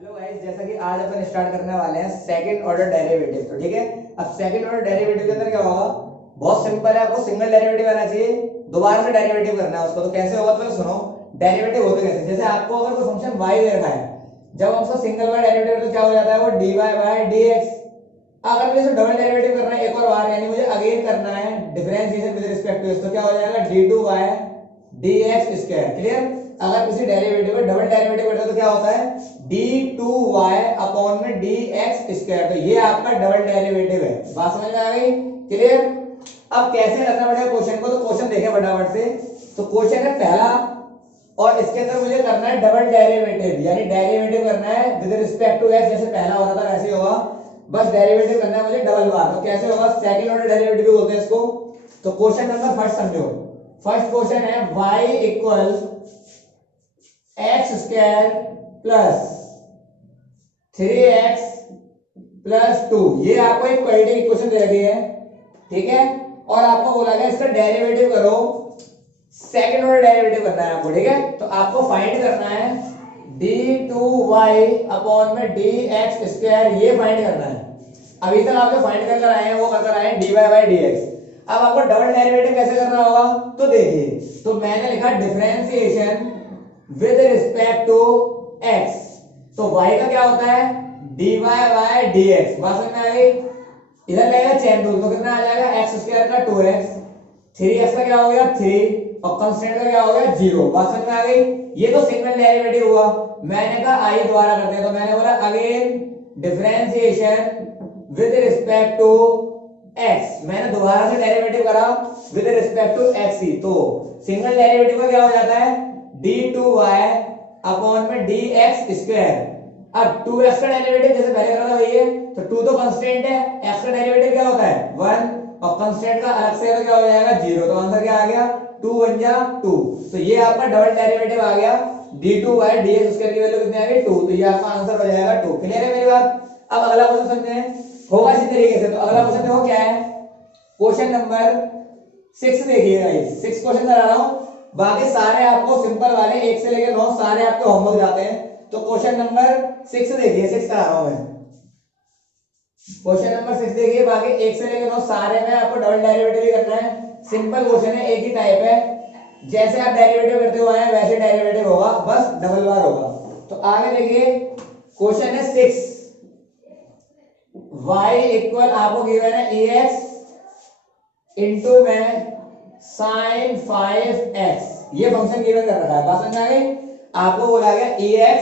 Hello guys, जैसा कि आज अपन स्टार्ट करने वाले हैं सेकंड ऑर्डर डेरिवेटिव। तो ठीक है, अब सेकंड ऑर्डर डेरिवेटिव के अंदर क्या होगा, बहुत सिंपल है। आपको सिंगल डेरिवेटिव आना चाहिए, दोबारा से डेरिवेटिव करना है उसको। तो कैसे होगा, तो सुनो। डेरिवेटिव होते कैसे, जैसे आपको अगर कोई फंक्शन y दे रखा है, जब हम उसका सिंगल बार डेरिवेटिव तो क्या हो जाता है, वो dy बाय dx। अगर मुझे इसको डबल डेरिवेटिव करना है एक और बार, यानी मुझे अगेन करना है डिफरेंशिएशन विद रिस्पेक्ट टू, तो क्या हो जाएगा d2 by dx square. Clear. अगर किसी डेरिवेटिव में डबल डेरिवेटिव करते हैं तो क्या होता है, d2y अपॉन में dx स्क्वायर। तो ये आपका डबल डेरिवेटिव है। बात समझ में आ गई? क्लियर। अब कैसे करना पड़ेगा क्वेश्चन को, तो क्वेश्चन देखें फटाफट से। तो क्वेश्चन है पहला, और इसके अंदर मुझे करना है डबल डेरिवेटिव, यानी डेरिवेटिव करना है विद रिस्पेक्ट टू x। जैसे पहला हो रहा था वैसे ही होगा, बस डेरिवेटिव करना है मुझे डबल बार। तो कैसे होगा, सेकंड ऑर्डर डेरिवेटिव बोलते हैं इसको। तो क्वेश्चन नंबर फर्स्ट समझो। फर्स्ट क्वेश्चन है y equal x square plus 3x plus 2। ये आपको एक क्वाड्रेटिक इक्वेशन दे रखी है, ठीक है। और आपको बोला गया इसका डेरिवेटिव करो, सेकंड ऑर्डर डेरिवेटिव करना है आपको, ठीक है। तो आपको फाइंड करना है d2y अपॉन में dx स्क्वायर, ये फाइंड करना है। अभी तक आपने फाइंड कर आए हैं, वो कर आए हैं dy बाय dx। अब आपको डबल डेरिवेटिव कैसे करना होगा, तो देखिए। तो मैंने लिखा differentiation with respect to x। तो y का क्या होता है, dy बाय dx। बात समझ में आ गई? इधर लगेगा चेन रूल, तो कितना आ जाएगा, x स्क्वायर का 2x, 3x का क्या हो गया 3, और कांस्टेंट का क्या हो गया 0। बात समझ में आ गई? ये तो सिंगल डेरिवेटिव हुआ। मैंने कहा आइए दोबारा करते हैं, तो मैंने बोला again differentiation with respect to x। मैंने दोबारा से डेरिवेटिव करा विद रिस्पेक्ट टू x ही। तो सिंगल डेरिवेटिव का क्या हो जाता है, d2y अपॉन में dx स्क्वायर। अब 2x का डेरिवेटिव जैसे पहले करा था वही है, तो 2 तो कांस्टेंट है, x का डेरिवेटिव क्या होता है 1, और कांस्टेंट का अलग से तो क्या हो जाएगा 0। तो आंसर क्या आ गया, 2 1 जा 2। तो ये आपका डबल डेरिवेटिव आ गया, d2 dx स्क्वायर की वैल्यू कितनी आ गई 2। तो ये आपका आंसर हो जाएगा 2। क्लियर है मेरी बात? अब अगला क्वेश्चन समझते हैं, होगा इसी तरीके से। तो अगला क्वेश्चन देखो क्या है, क्वेश्चन नंबर 6 देखिएगा। ये 6 क्वेश्चन करा रहा हूं, बाकी सारे आपको सिंपल वाले 1 से लेकर 9 सारे आपके होमवर्क जाते हैं। तो क्वेश्चन नंबर 6 देखिए, 6 करा रहा हूं मैं। क्वेश्चन नंबर 6 देखिए, बाकी 1 से लेकर 9 सारे में आपको डबल डेरिवेटिव ही करना है। सिंपल क्वेश्चन है, एक ही टाइप है, जैसे आप डेरिवेटिव करते हुए आए वैसे डेरिवेटिव होगा, बस डबल बार होगा। तो आगे देखिए, क्वेश्चन है 6, y इक्वल आपको गिवन है ax इंटू में साइन 5x। ये फंक्शन गिवन कर रखा है। बात समझ आ गई? आपको बोला गया ax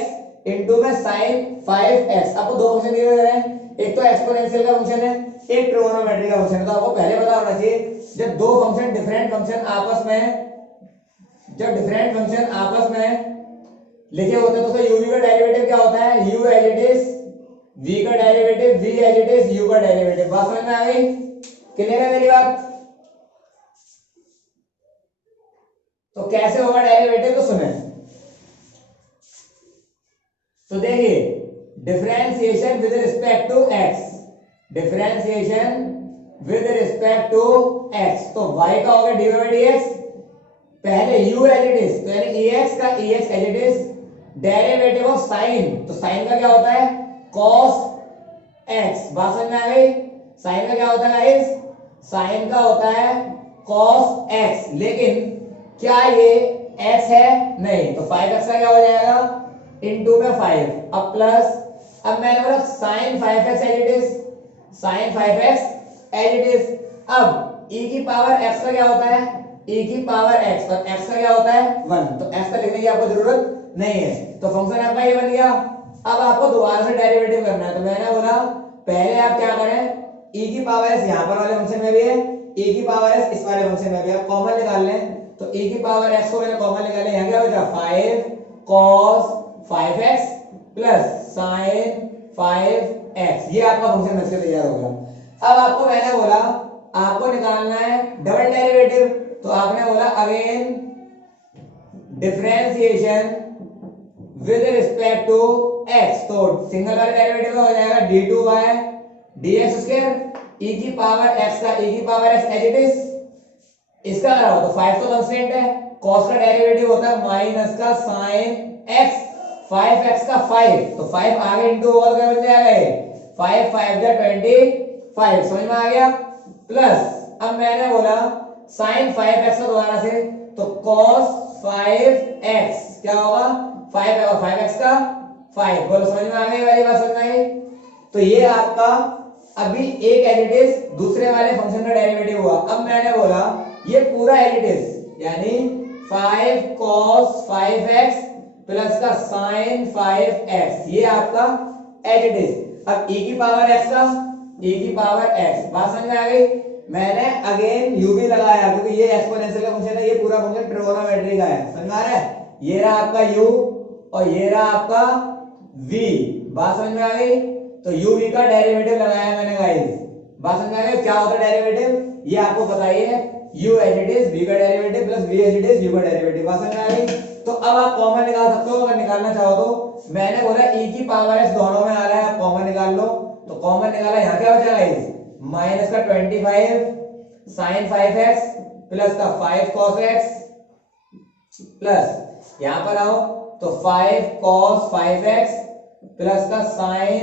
इंटू में साइन 5x। आपको दो फंक्शन दिए हुए हैं, एक तो एक्सपोनेंशियल का फंक्शन है, एक ट्रिगोनोमेट्री का फंक्शन है। तो आपको पहले पता होना चाहिए, जब दो फंक्शन डिफरेंट फंक्शन आपस में, जब डिफरेंट फंक्शन आपस में लिखे होते हैं तो उसका u v का डेरिवेटिव क्या होता है, u as it is v का derivative, v as it is u का डेरिवेटिव। बात समझ में आ गई? क्लियर है मेरी बात? तो कैसे होगा डेरिवेटिव, तो सुने। तो देखिए, differentiation with respect to x, differentiation with respect to x। तो y का होगा dy बाय dx, पहले u एज इट इज, तो यानी ax का ax as it is, derivative of sine. तो साइन का क्या होता है, cos x। बात समझ में आ गई? साइन का क्या होता है गाइस, साइन का होता है cos x। लेकिन क्या ये x है, नहीं। तो 5x का क्या हो जाएगा, इंटू में 5, अब प्लस, अब मैंने बोला sine 5x as it is, sine 5x as it is. अब e की पावर x का क्या होता है, e की पावर x, और x का क्या होता है 1। तो x का लिखने की आपको जरूरत नहीं है। तो फंक्शन आपका ये बन गया। अब आपको दोबारा से डेरिवेटिव करना है। तो मैंने बोला पहले आप क्या करें, e की पावर s यहां पर वाले फंक्शन में भी है, e की पावर s इस वाले फंक्शन में भी है, कॉमन निकाल लें। तो e की पावर x को मैंने कॉमन निकाले, यहां क्या बचा 5 cos 5x plus sin 5x। ये आपका फंक्शन बन के तैयार हो गया। अब आपको मैंने बोला आपको निकालना है डबल डेरिवेटिव। तो आपने बोला again differentiation with respect to x। तो सिंगल वाले डेरिवेटिव का हो जाएगा d2 by dx square, e की पावर x का e की power x as it is, इसका कराओ तो 5 तो कांस्टेंट है, cos का डेरिवेटिव होता है माइनस का sin x, 5x का 5, तो 5 आगे इंटू होगा तो क्या बन जाएगा ये 5 5 जा 25, समझ में आ गया। प्लस अब मैंने बोला sin 5x का दोबारा से, तो cos 5x क्या होगा 5 है और 5x का 5, बोलो समझ में आ गई वाली बात, समझ में आई। तो ये आपका अभी एक एज इट इज दूसरे वाले फंक्शन का डेरिवेटिव हुआ। अब मैंने बोला ये पूरा एज इट इज यानी 5 cos 5x प्लस का sin 5x ये आपका एज इट इज। अब e की पावर x का e की पावर x, बात समझ में आ गई। मैंने अगेन u भी लगाया क्योंकि ये एक्सपोनेंशियल का फंक्शन है, ये पूरा फंक्शन ट्रिगोनोमेट्री का है, समझ में आ रहा है। ये रहा आपका u और ये रहा आपका v, बात समझ में आ गई। तो u v का डेरिवेटिव लगाया मैंने गाइस, बात समझ में आ गई। क्या होता है डेरिवेटिव ये आपको पता ही है, u as it is v का derivative plus v as it is u का डेरिवेटिव, बात समझ में आ गई। तो अब आप कॉमन निकाल सकते हो अगर निकालना चाहो तो। मैंने बोला e की पावर s दोनों में आ रहा है, आप कॉमन निकाल लो। तो कॉमन निकाला, यहाँ क्या बचा गाइस माइनस का 25 sin 5x प्लस का 5 cos x प्लस यहाँ पर आओ तो 5 cos 5x प्लस का sin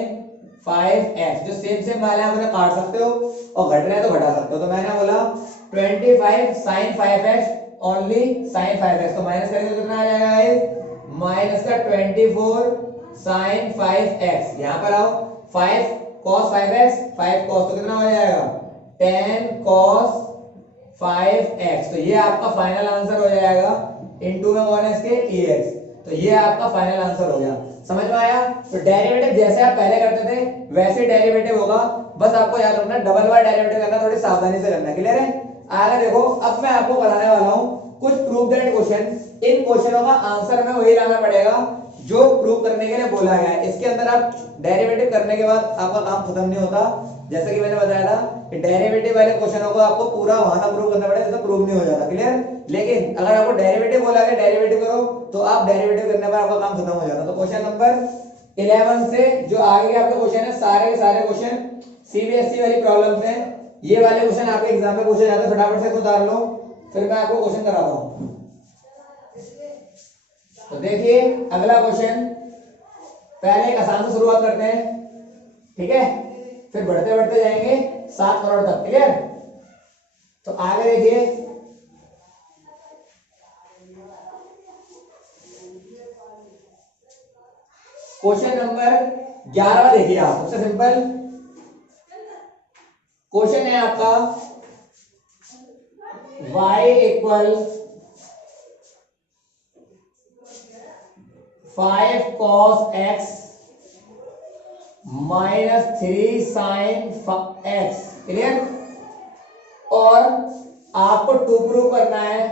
5x, जो सेम वाला है उन्हें काट सकते हो और घट रहा है तो घटा सकते हो। तो मैंने बोला 25 sin 5x only sin 5x, तो माइनस करेंगे तो कितना आ जाएगा गाइस माइनस का 24 sin 5x। यहाँ पर आओ 5 cos 5x 5 cos, तो कितना हो जाएगा 10 cos 5x। तो ये आपका फाइनल आंसर हो जाएगा, इनटू में कौन है इसके ex, तो ये आपका फाइनल आंसर हो गया, समझ में आया। तो डेरिवेटिव जैसे आप पहले करते थे वैसे डेरिवेटिव होगा, बस आपको याद रखना डबल बार डेरिवेटिव करना थोड़ी सावधानी से करना, क्लियर है। आगे देखो अब मैं आपको बताने वाला हूं कुछ प्रूफ दैट क्वेश्चन। इन क्वेश्चनों का आंसर हमें वही लाना पड़ेगा जो प्रूव करने के लिए बोला गया है। इसके अंदर आप डेरिवेटिव करने के बाद आपका काम खत्म नहीं होता, जैसा कि मैंने बताया था कि डेरिवेटिव वाले क्वेश्चनों को आपको पूरा वहां ना प्रूव करना पड़ेगा, तो प्रूव नहीं हो जाता, क्लियर। लेकिन अगर आपको डेरिवेटिव बोला गया डेरिवेटिव करो तो आप डेरिवेटिव करने पर आपका काम खत्म हो जाता। तो क्वेश्चन नंबर 11 से जो आगे के आपके क्वेश्चन है सारे के सारे क्वेश्चन सीबीएसई वाली प्रॉब्लम्स हैं। ये वाले क्वेश्चन आपके एग्जाम में पूछे जाते हैं, फटाफट से उतार लो फिर मैं आपको क्वेश्चन कराता हूं। तो देखिए अगला क्वेश्चन, पहले एक आसान से शुरुआत करते हैं, ठीक है, फिर बढ़ते बढ़ते जाएंगे 7 करोड़ तक, क्लियर। तो आगे देखिए क्वेश्चन नंबर 11 देखिए आप, सबसे सिंपल क्वेश्चन है आपका y equal 5 cos x minus 3 sin x, clear. और आपको टू प्रूव करना है,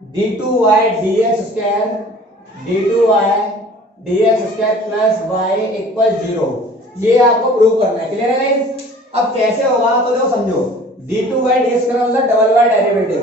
d2y dx square plus y equal 0, ये आपको प्रूव करना है, क्लियर है गाइस। अब कैसे होगा तो देखो समझो, d2y dx का मतलब डबल बार डेरिवेटिव,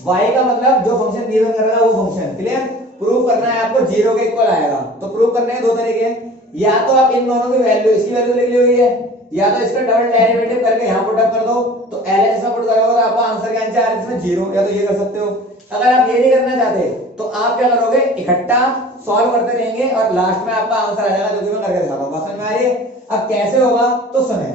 y का मतलब जो फंक्शन गिवन कर रहा है वो फंक्शन, क्लियर। प्रूव करना है आपको 0 के इक्वल आएगा। तो प्रूव करने के दो तरीके हैं, या तो आप इन दोनों की वैल्यू इसकी वैल्यू लिख ली हुई है, या तो इसका डबल डेरिवेटिव करके यहां पुट अप कर दो, तो LHS में पुट करोगे तो आपका आंसर क्या आंसर आएगा इसमें 0, या तो ये कर सकते हो। अगर आप ये नहीं करना चाहते तो आप क्या करोगे, इकट्ठा सॉल्व करते रहेंगे और लास्ट में आपका आंसर आ जाएगा, जो कि मैं करके दिखा रहा हूं, समझ में आ रही है। अब कैसे होगा तो सुने,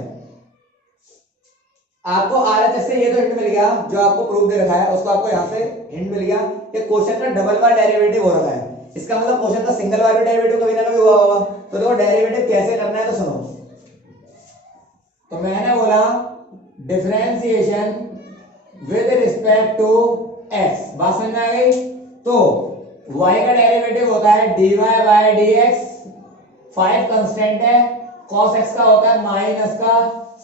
आपको RHS से ये तो हिंट मिल गया, जो आपको प्रूफ दे रखा है उसको आपको यहाँ से हिंट मिल गया कि क्वेश्चन का डबल बार डेरिवेटिव हो रहा है। इसका मतलब क्वेश्चन का सिंगल बार भी डेरिवेटिव कभी ना कभी हुआ होगा। तो देखो डेरिवेटिव कैसे करना है तो सुनो। तो मैंने बोला differentiation with respect to x, बात समझ में आ गई। तो y का डेरिवेटिव होता है dy बाय dx, 5 कांस्टेंट है, cos x का होता है माइनस का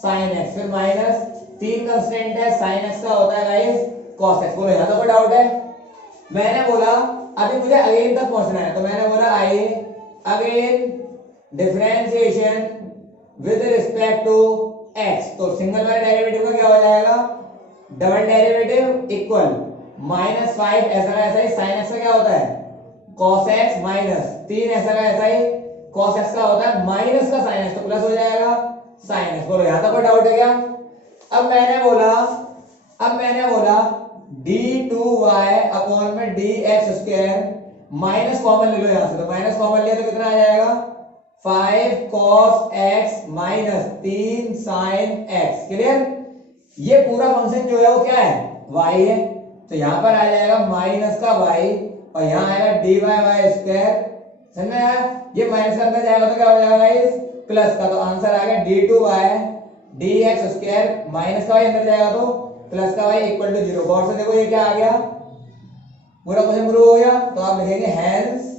sin x, फिर माइनस 3 कांस्टेंट है, sin x का होता है गाइस cos x। बोलो यहां तो कोई डाउट है। मैंने बोला अभी मुझे अगेन तक पहुंचना है, तो मैंने बोला आइए again differentiation with respect to x, तो सिंगल वाले डेरिवेटिव का क्या हो जाएगा, डबल डेरिवेटिव इक्वल माइनस 5 ऐसा का ऐसा ही, sin x का क्या होता है cos x माइनस 3 ऐसा का ऐसा ही, cos x का होता है माइनस का sin x, तो प्लस हो जाएगा sin x। बोलो यहां तक कोई डाउट है क्या। अब मैंने बोला d2y अपॉन में dx स्क्वायर, माइनस कॉमन ले लो यहां से, तो माइनस कॉमन लिया तो कितना आ जाएगा 5 cos x minus 3 sin x। Clear. ये पूरा फंक्शन जो है वो क्या है y है, तो यहां पर आ जाएगा माइनस का y और यहां आएगा dy y स्क्वायर। समझ में आया। ये माइनस के अंदर जाएगा तो क्या हो जाएगा गाइस प्लस का, तो आंसर आ गया d2y dx स्क्वायर, माइनस का y अंदर जाएगा तो प्लस का y इक्वल टू 0। गौर से देखो ये क्या आ गया, पूरा क्वेश्चन प्रूव हो गया। तो आप लिखेंगे हेंस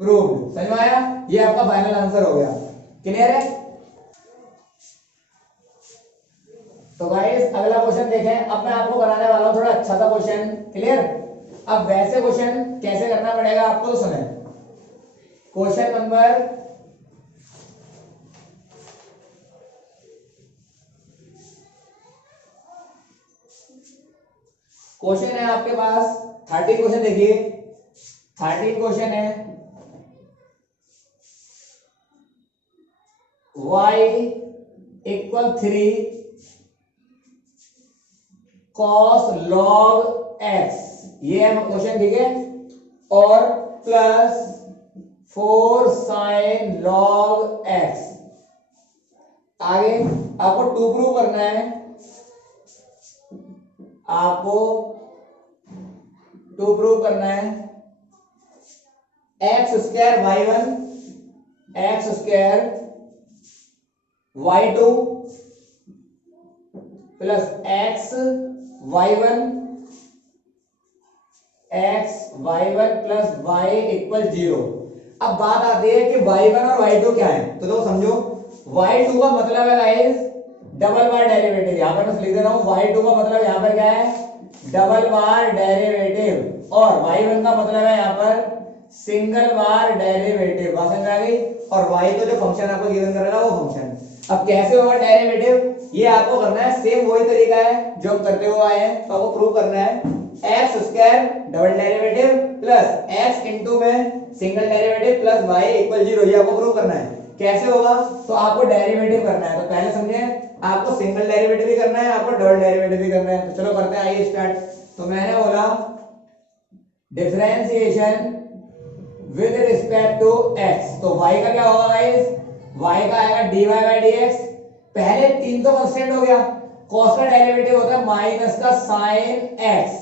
प्रूव्ड। समझ में आया। ये आपका फाइनल आंसर हो गया। क्लियर है। तो गाइस अगला क्वेश्चन देखें। अब मैं आपको कराने वाला हूं थोड़ा अच्छा सा क्वेश्चन। क्लियर। अब वैसे क्वेश्चन कैसे करना पड़ेगा आपको, तो सुने। क्वेश्चन नंबर क्वेश्चन है आपके पास 30 क्वेश्चन। देखिए 30 क्वेश्चन है, y equal 3 cos log x, ये है क्वेश्चन। ठीक है। और प्लस 4 sin log x। आगे आपको 2 प्रूव करना है, आपको 2 प्रूव करना है। X square y1 x square y2 plus x y1 plus y equal 0। अब बात आती है कि y1 और y2 क्या है, तो देखो समझो y2 का मतलब है गाइस डबल बार डेरिवेटिव। यहां पर मैं लिख दे रहा हूं y2 का मतलब यहां पर क्या है डबल बार डेरिवेटिव, और y1 का मतलब है यहां पर सिंगल बार डेरिवेटिव। बात समझ आ गई। और y तो जो फंक्शन आपको गिवन कर रहा है वो फंक्शन। अब कैसे होगा डेरिवेटिव, ये आपको करना है सेम वही तरीका है जो हम करते हुए आए हैं। तो आपको प्रूव करना है X square double derivative plus X into में single derivative plus y equal 0, ये आपको प्रूव करना है। कैसे होगा, तो आपको डेरिवेटिव करना है। तो पहले समझे, आपको सिंगल डेरिवेटिव भी करना है, आपको डबल डेरिवेटिव भी करना है। तो चलो करते हैं, आइए स्टार्ट। तो मैंने बोला differentiation with respect to x, तो y का क्या होगा गाइस, y का आएगा dy बाय dx। पहले 3 तो कांस्टेंट हो गया, cos का डेरिवेटिव होता है माइनस का sin x।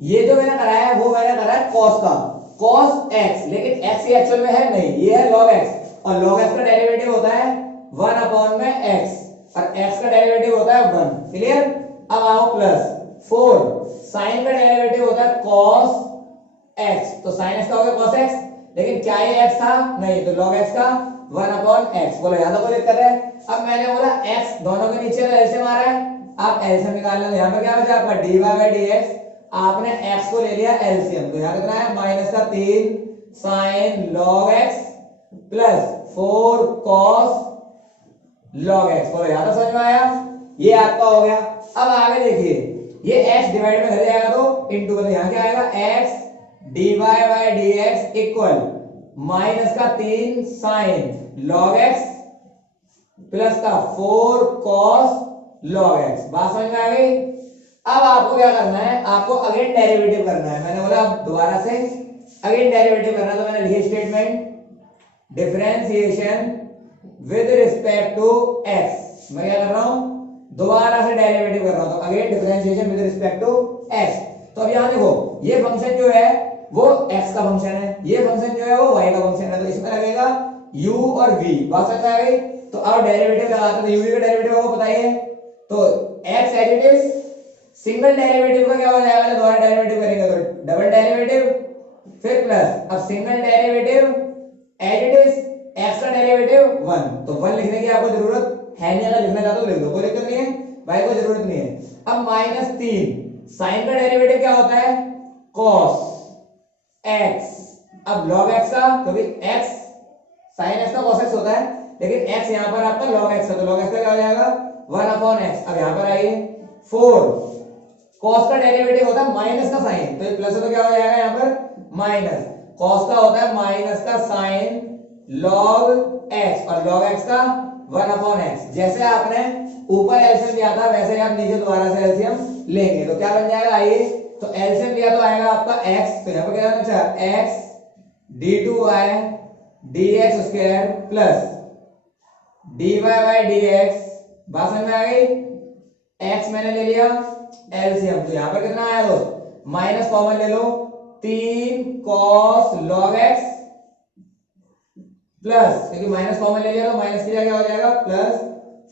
ये जो मैंने कराया है वो मैंने करा है cos का, cos x, लेकिन x ये एक्चुअल में है नहीं, ये है log x, और log x का डेरिवेटिव होता है 1 अपॉन में x, और x का डेरिवेटिव होता है 1। क्लियर। अब आओ प्लस 4 sin का डेरिवेटिव होता है cos x, तो sin x का हो गया cos x, लेकिन क्या ये x था नहीं, तो log x का 1 अपॉन x। बोलो यहां तो कोई दिक्कत है। अब मैंने बोला x दोनों के नीचे तो एलसीएम आ रहा है, आप एलसीएम निकाल लो। यहां पर क्या बचा आपका dy बाय dx, आपने x को ले लिया एलसीएम, तो यहां कितना है माइनस का 3 sin log x plus 4 cos log x। बोलो यहां तो समझ में आया, ये आपका हो गया। अब आगे देखिए, ये x डिवाइड में कर जाएगा तो इनटू कर, यहां क्या आएगा x dy by dx equal minus का 3 sin log x प्लस का 4 cos log x। बात समझ में आ गई। अब आपको क्या करना है, आपको अगेन डेरिवेटिव करना है। मैंने बोला अब दोबारा से अगेन डेरिवेटिव करना, तो मैंने लिखी statement differentiation with respect to x। मैं क्या कर रहा हूं, दोबारा से डेरिवेटिव कर रहा हूं, तो again differentiation with respect to x। तो अब यहां देखो, ये फंक्शन जो है वो x का फंक्शन है, ये फंक्शन जो है वो y का फंक्शन है, तो इसमें लगेगा u और v। बात समझ में आ गई। तो अब डेरिवेटिव लगाते हैं, u v का डेरिवेटिव आपको बताइए, तो x as it is, single derivative का क्या हो जाएगा, जब दोबारा डेरिवेटिव करेंगे तो डबल डेरिवेटिव, फिर प्लस, अब single derivative as it is, x का डेरिवेटिव 1, तो 1 लिखने की आपको जरूरत है नहीं, अगर लिखना चाहते हो लिख दो, कोई दिक्कत नहीं है, y को जरूरत नहीं है। अब माइनस 3 sin का डेरिवेटिव क्या होता है cos x, अब log x का, क्योंकि x sin x का cos x होता है, लेकिन x यहां पर आपका log x है, तो log x का क्या हो जाएगा 1 अपॉन x। अब यहां पर आइए 4 cos का डेरिवेटिव होता है माइनस का sin, तो ये प्लस है तो क्या हो जाएगा यहां पर माइनस, cos का होता है माइनस का sin log x, और log x का 1/x। जैसे आपने ऊपर एलसीएम लिया था वैसे ही आप नीचे दोबारा से एलसीएम लेंगे तो क्या बन जाएगा, आइए तो एलसीएम लिया तो आएगा आपका x, तो यहाँ पर क्या होना x d2y dx square plus dy by dx। बात समझ में आ गई, x मैंने ले लिया एलसीएम, तो यहाँ पर कितना आया दोस्त, माइनस कॉमन ले लो, 3 cos log x प्लस, क्योंकि माइनस कॉमन ले लिया तो माइनस की जगह क्या हो जाएगा प्लस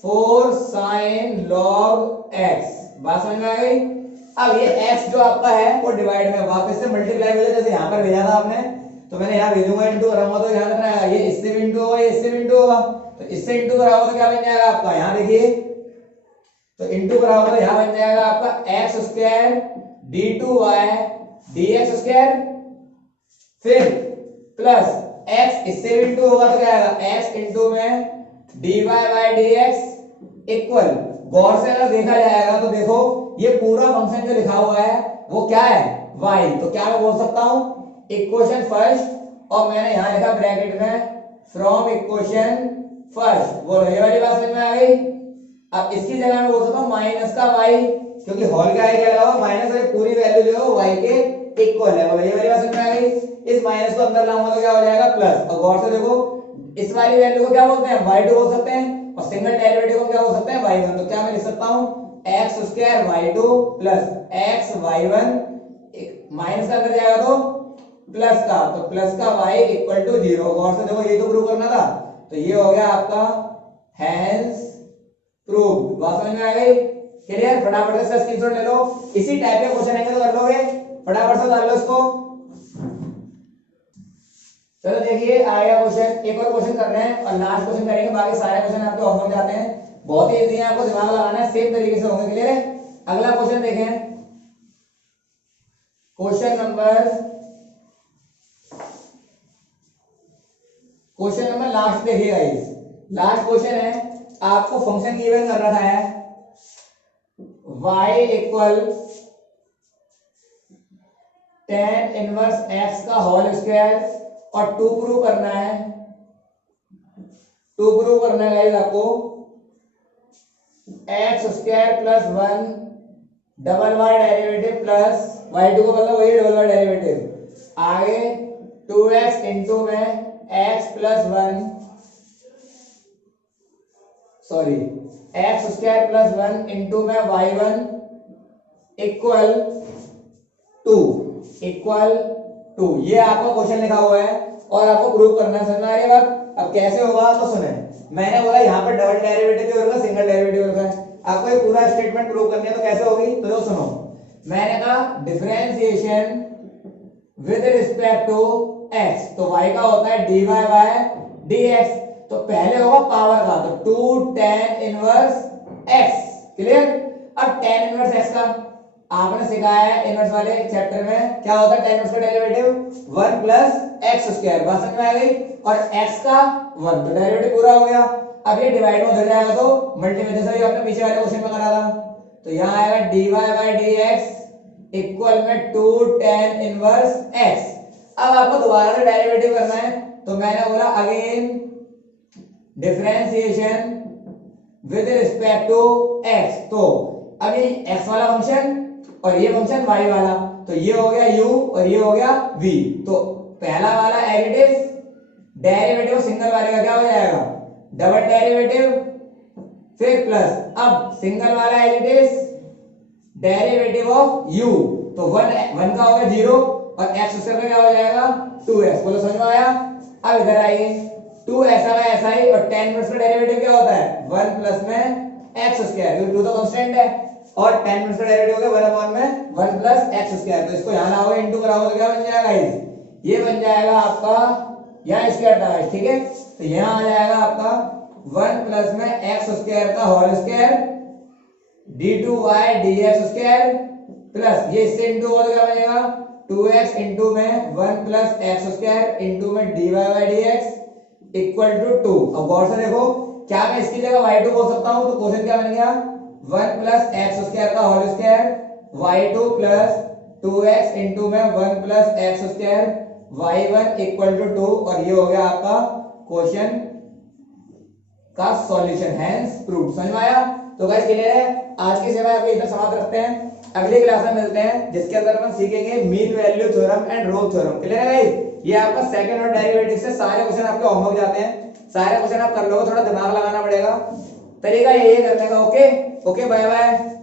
4 sin log x। बात समझ में आ गई। अब ये x जो आपका है वो डिवाइड में वापस से मल्टीप्लाई हो जाए, जैसे यहाँ पर भेजा था आपने तो मैंने यहाँ भेजूंगा इंटू करूंगा तो यहाँ कितना आएगा, ये इससे भी इंटू होगा, ये इससे भी इंटू होगा, तो इससे इंटू कराओगे तो क्या बन जाएगा आपका, यहाँ देखिए तो इंटू कराओगे तो यहाँ बन जाएगा आपका x square d2y dx square, फिर प्लस x इससे भी इंटू होगा तो क्या आएगा x इंटू में dy by dx इक्वल, गौर से अगर देखा जाएगा तो देखो ये पूरा फंक्शन जो लिखा हुआ है वो क्या है y, तो क्या मैं बोल सकता हूं इक्वेशन फर्स्ट और मैंने यहां लिखा ब्रैकेट में फ्रॉम इक्वेशन फर्स्ट, बोलो ये वाली बात समझ में आ गई। अब इसकी जगह मैं बोल सकता हूं माइनस का y, क्योंकि होल का क्या लगा हुआ माइनस है, पूरी वैल्यू जो है y के इक्वल है, बोलो ये वाली बात समझ में आ गई। इस माइनस को अंदर लाऊंगा तो क्या हो जाएगा प्लस, और गौर से देखो इस वाली वैल्यू को क्या बोलते हैं y2 बोल सकते हैं और सिंगल डेरिवेटिव को क्या बोल सकते हैं y1, तो क्या मैं लिख सकता हूं x square y2 plus x y1, minus का अंदर जाएगा तो प्लस का, तो प्लस का y इक्वल टू 0। गौर से देखो ये तो प्रूव करना था, तो ये हो गया आपका हैंस प्रूव्ड। बात समझ में आ गई, क्लियर। फटाफट से स्क्रीनशॉट ले लो, इसी टाइप के क्वेश्चन आएंगे तो कर लोगे, फटाफट से डाल लो इसको। चलो देखिए आ गया क्वेश्चन, एक और क्वेश्चन कर रहे हैं और लास्ट क्वेश्चन करेंगे, बाकी सारे क्वेश्चन आपके ऑफ हो जाते हैं, बहुत ही इजी है, आपको दिमाग लगाना है, सेम तरीके से होंगे, क्लियर है। अगला क्वेश्चन देखें, क्वेश्चन नंबर लास्ट देखिएगा, लास्ट क्वेश्चन है, आपको फंक्शन गिवन कर रखा है y equal tan inverse x का होल स्क्वायर और 2 प्रूव करना है, 2 प्रूव करना है गाइस आपको, x square plus 1 double y derivative plus y2 को मतलब वही डबल y डेरिवेटिव, आगे 2x इंटू में x plus 1 sorry x square plus 1 into में y1 इक्वल टू, ये आपका क्वेश्चन लिखा हुआ है और आपको प्रूव करना है, समझ में आ रही है बात। अब कैसे होगा तो सुने, मैंने बोला यहाँ पर डबल डेरिवेटिव भी होगा सिंगल डेरिवेटिव होगा, आपको ये पूरा स्टेटमेंट प्रूव करनी है तो कैसे होगी, तो सुनो, मैंने कहा differentiation with respect to x, तो y का होता है dy बाय dx, तो पहले होगा पावर का, तो 2 tan इनवर्स x, क्लियर। अब tan इनवर्स x का आपने सिखाया है इनवर्स वाले चैप्टर में, क्या होता है tan इनवर्स का डेरिवेटिव 1 प्लस x स्क्वायर, बात समझ में आ गई, और x का 1, तो डेरिवेटिव पूरा हो गया। अब ये डिवाइड में हो जाएगा तो मल्टीप्लाई, जैसे आपने पीछे वाले क्वेश्चन में करा था, तो यहाँ आएगा dy बाय dx इक्वल में 2 tan इनवर्स x। अब आपको दोबारा से डेरिवेटिव करना है, तो मैंने बोला again differentiation with respect to x, तो अब ये x वाला फंक्शन और ये फंक्शन y वाला, तो ये हो गया u और ये हो गया v, तो पहला वाला एडिटिव डेरिवेटिव सिंगल वाले का क्या हो जाएगा डबल डेरिवेटिव, फिर प्लस, अब सिंगल वाला एडिटिव डेरिवेटिव ऑफ u, तो 1 का होगा 0 और x स्क्वायर का क्या हो जाएगा 2x, बोलो समझ में आया। अब इधर आइए, 2 ऐसा का ऐसा ही, और tan इनवर्स का डेरिवेटिव क्या होता है 1 प्लस में x स्क्वायर, क्योंकि 2 तो कांस्टेंट है, और tan इनवर्स का डेरिवेटिव हो गया 1 अपॉन में 1 प्लस x स्क्वायर, तो इसको यहां लाओगे इनटू कराओगे तो क्या बन जाएगा गाइस, ये बन जाएगा आपका यहां स्क्वायर था गाइस, ठीक है, तो यहां आ जाएगा आपका 1 प्लस में x स्क्वायर का whole square d2y dx square plus ये इससे इनटू होगा तो क्या बनेगा 2x इंटू में 1 प्लस एक्स स्क्वायर इंटू में dy by dx equal to 2। अब गौर से देखो, क्या मैं इसकी जगह y2 बोल सकता हूं, तो क्वेश्चन क्या बन गया 1 प्लस एक्स स्क्वायर का whole square y2 plus 2x into में 1 plus x square y1 equal to 2, और ये हो गया आपका क्वेश्चन का सॉल्यूशन, हेंस प्रूव्ड। समझ में आया? तो गाइस क्लियर है? आज की सेवा आपको इधर समाप्त रखते हैं, अगली क्लास में मिलते हैं जिसके अंदर अपन सीखेंगे mean value theorem and Rolle theorem. Clear है गाइस? ये आपका सेकंड और डेरिवेटिव से सारे क्वेश्चन आपके होमवर्क जाते हैं, सारे क्वेश्चन आप कर लोगे, थोड़ा दिमाग लगाना पड़ेगा, तरीका यही है करने का। Okay okay, bye bye.